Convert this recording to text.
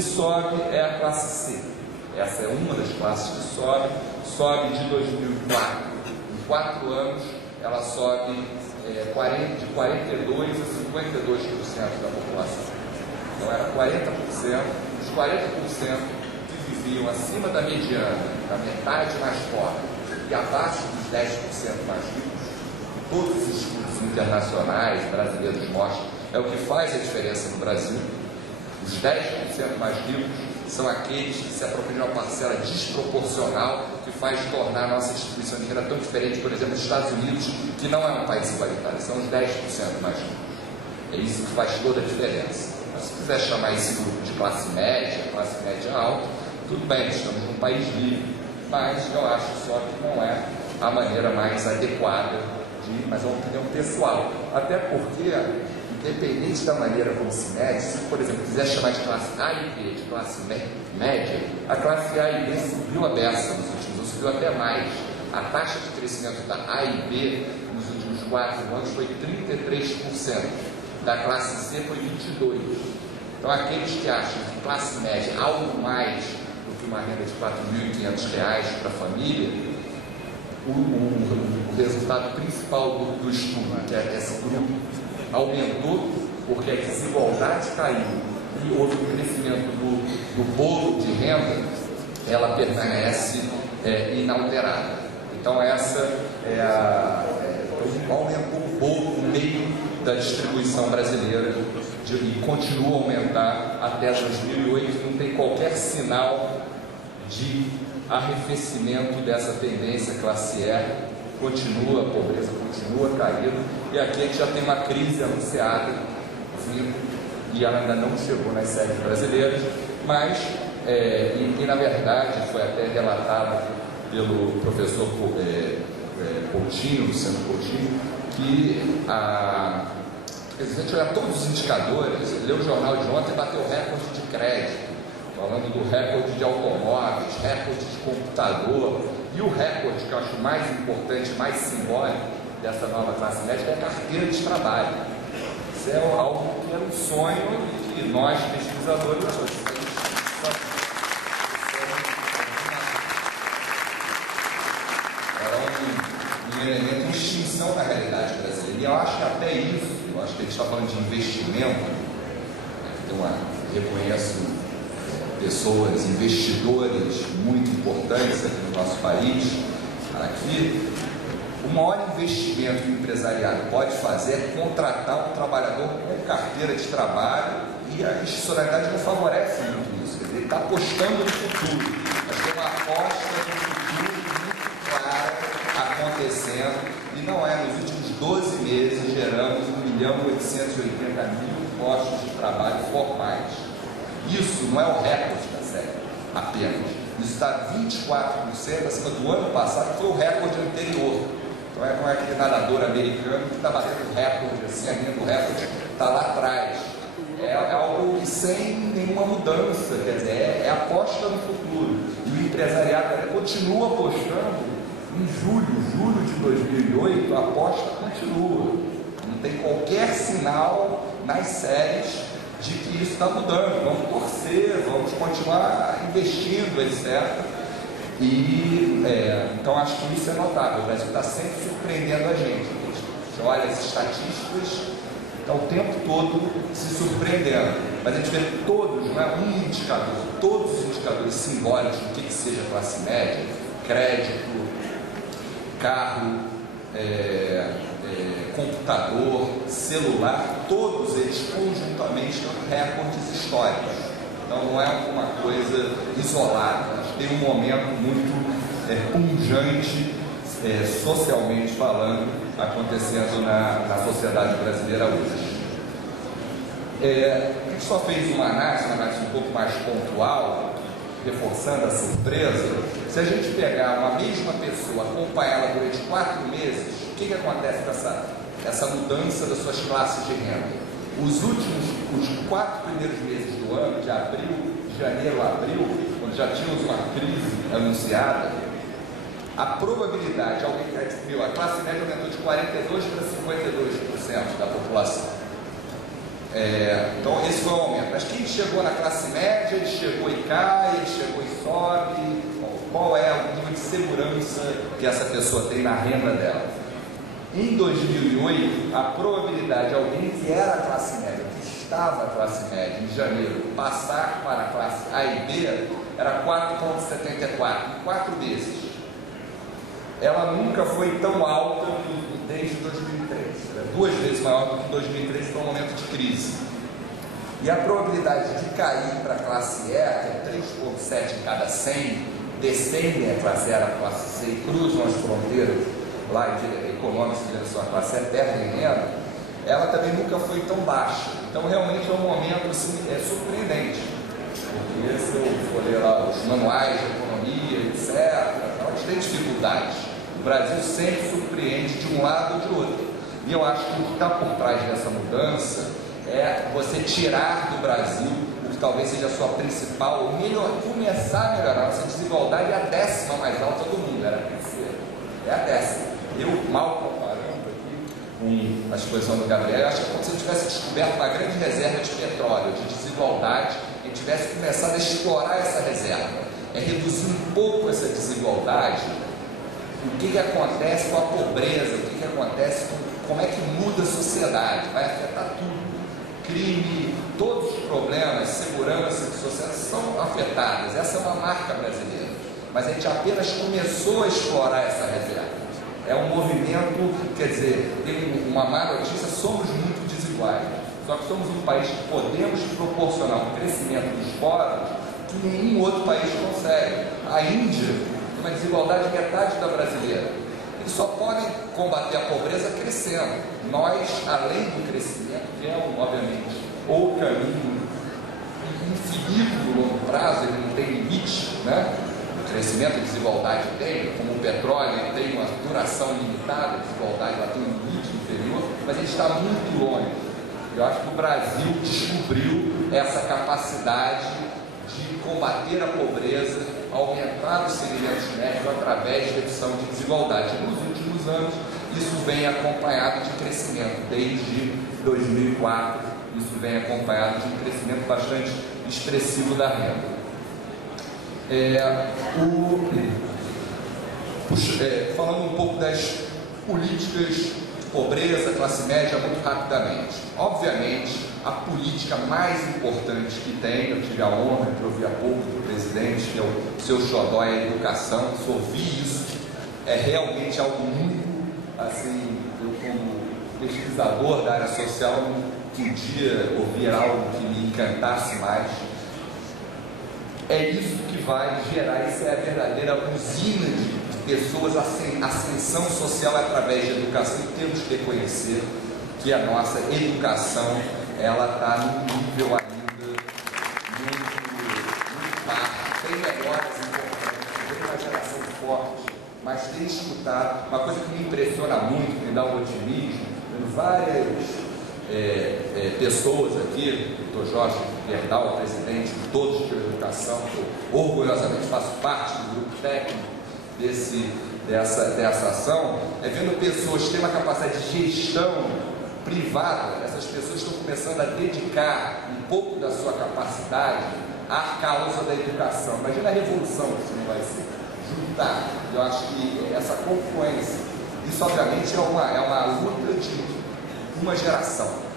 que sobe é a classe C. Essa é uma das classes que sobe de 2004. Em 4 anos, ela sobe de 42% a 52% da população. Então era 40%, os 40% que viviam acima da mediana, da metade mais pobre, e abaixo dos 10% mais ricos. Todos os estudos internacionais brasileiros mostram, é o que faz a diferença no Brasil. Os 10% mais ricos são aqueles que se apropriam de uma parcela desproporcional que faz tornar a nossa instituição de renda tão diferente, por exemplo, dos Estados Unidos, que não é um país igualitário, são os 10% mais ricos. É isso que faz toda a diferença. Mas se quiser chamar esse grupo de classe média alta, tudo bem, estamos num país livre, mas eu acho só que não é a maneira mais adequada mas é uma opinião pessoal. Até porque, independente da maneira como se mede, se, por exemplo, quiser chamar de classe A e B, de classe média, a classe A e B subiu a beça nos últimos anos, subiu até mais. A taxa de crescimento da A e B nos últimos 4 anos foi 33%, da classe C foi 22%. Então, aqueles que acham que classe média é algo mais do que uma renda de R$ 4.500 para a família, o resultado principal do estudo, que é esse grupo, aumentou porque a desigualdade caiu e houve um crescimento do bolo de renda, ela permanece inalterada. Então essa aumentou um pouco o meio da distribuição brasileira e continua a aumentar até 2008, não tem qualquer sinal de arrefecimento dessa tendência classe E, a pobreza continua caindo, e aqui a gente já tem uma crise anunciada, e ela ainda não chegou nas séries brasileiras, mas, na verdade, foi até relatado pelo professor Coutinho, Luciano Coutinho, que se a gente olhar todos os indicadores, leu o jornal de ontem e bateu recorde de crédito, falando do recorde de automóveis, recorde de computador, e o recorde que eu acho mais importante, mais simbólico dessa nova classe média é a carteira de trabalho. Isso é algo que era um sonho e que nós, pesquisadores, era um elemento de extinção na realidade brasileira. E eu acho que até isso, eu acho que a gente está falando de investimento, reconheço pessoas, investidores muito importantes aqui no nosso país, aqui, o maior investimento que o empresariado pode fazer é contratar um trabalhador com carteira de trabalho, e a institucionalidade não favorece muito isso. Ele está apostando no futuro, mas tem uma aposta no futuro muito clara acontecendo, e não é, nos últimos 12 meses geramos 1.880.000 postos de trabalho formais. Isso não é o recorde da série, apenas. Isso está 24% acima do ano passado, que foi o recorde anterior. Então não é aquele nadador americano que está batendo recorde, assim, a linha do recorde está lá atrás. É algo sem nenhuma mudança, quer dizer, é aposta no futuro. E o empresariado continua apostando. Em julho de 2008, a aposta continua. Não tem qualquer sinal nas séries de que isso está mudando. Vamos torcer, vamos continuar investindo, etc. Então acho que isso é notável. O Brasil está sempre surpreendendo a gente. Você olha as estatísticas, está o tempo todo se surpreendendo. Mas a gente vê todos, não é um indicador, todos os indicadores simbólicos do que seja classe média, crédito, carro, computador, celular, todos eles conjuntamente estão em recordes históricos. Então não é uma coisa isolada, tem um momento muito pungente, socialmente falando, acontecendo na sociedade brasileira hoje. A gente só fez uma análise um pouco mais pontual, reforçando a surpresa. Se a gente pegar uma mesma pessoa, acompanhá-la durante 4 meses, o que acontece com essa mudança das suas classes de renda? Os 4 primeiros meses do ano, de janeiro a abril, quando já tínhamos uma crise anunciada, a probabilidade, a classe média aumentou de 42% para 52% da população. Então esse foi o aumento. Mas quem chegou na classe média, ele chegou e cai, ele chegou e sobe. Qual é o nível de segurança que essa pessoa tem na renda dela? Em 2008, a probabilidade de alguém que era a classe média, que estava na classe média em janeiro, passar para a classe A e B era 4,74 em 4 meses. Ela nunca foi tão alta desde 2003. Ela é 2 vezes maior do que em 2003, que foi um momento de crise. E a probabilidade de cair para a classe E, que é 3,7 em cada 100, descendem a classe E para a classe C e cruzam as fronteiras lá econômicas em direção à classe E, perdem renda, ela também nunca foi tão baixa. Então realmente é um momento assim, surpreendente. Porque se eu for ler lá os manuais de economia, etc., elas têm dificuldades. O Brasil sempre surpreende de um lado ou de outro. E eu acho que o que está por trás dessa mudança é você tirar do Brasil o que talvez seja a sua principal, começar a melhorar. Essa desigualdade é a 10ª mais alta do mundo, era a terceira. É a 10ª. Eu, mal comparando aqui com a exposição do Gabriel, eu acho que é como se a gente tivesse descoberto uma grande reserva de petróleo, de desigualdade, e tivesse começado a explorar essa reserva. É reduzir um pouco essa desigualdade. O que acontece com a pobreza, o que acontece com como é que muda a sociedade, vai afetar tudo. Crime, todos os problemas, segurança e sociedade são afetadas. Essa é uma marca brasileira. Mas a gente apenas começou a explorar essa reserva. É um movimento, quer dizer, tem uma má notícia, somos muito desiguais. Só que somos um país que podemos proporcionar um crescimento dos pobres que nenhum outro país consegue. A Índia tem uma desigualdade de metade da brasileira. Eles só podem combater a pobreza crescendo. Nós, além do crescimento, que é, obviamente, o caminho infinito no longo prazo, ele não tem limite, né? O crescimento e desigualdade tem, como o petróleo tem uma duração limitada, a desigualdade lá tem um limite inferior, mas a gente está muito longe. Eu acho que o Brasil descobriu essa capacidade de combater a pobreza, aumentar os segmentos médios através de redução de desigualdade. Nos últimos anos, isso vem acompanhado de crescimento. Desde 2004, isso vem acompanhado de um crescimento bastante expressivo da renda. Falando um pouco das políticas de pobreza, classe média, muito rapidamente. Obviamente, a política mais importante que tem, eu tive a honra de ouvir há pouco do presidente, que é o seu xodó, é a educação. Se ouvir isso, é realmente algo único. Assim, eu como pesquisador da área social, não podia ouvir algo que me encantasse mais. É isso que vai gerar, isso é a verdadeira usina de pessoas, ascensão social através de educação. E temos que reconhecer que a nossa educação, ela está num nível ainda muito baixo. Tem melhoras importantes, tem uma geração forte, mas tem escutado. Uma coisa que me impressiona muito, que me dá um otimismo, várias pessoas aqui, o Dr. Jorge Gerdau, presidente de todos os de educação, eu orgulhosamente faço parte do grupo técnico dessa ação, vendo pessoas que têm uma capacidade de gestão privada. Essas pessoas estão começando a dedicar um pouco da sua capacidade à causa da educação. Imagina a revolução que isso não vai ser. Juntar, eu acho que essa confluência, isso obviamente é uma luta de uma geração.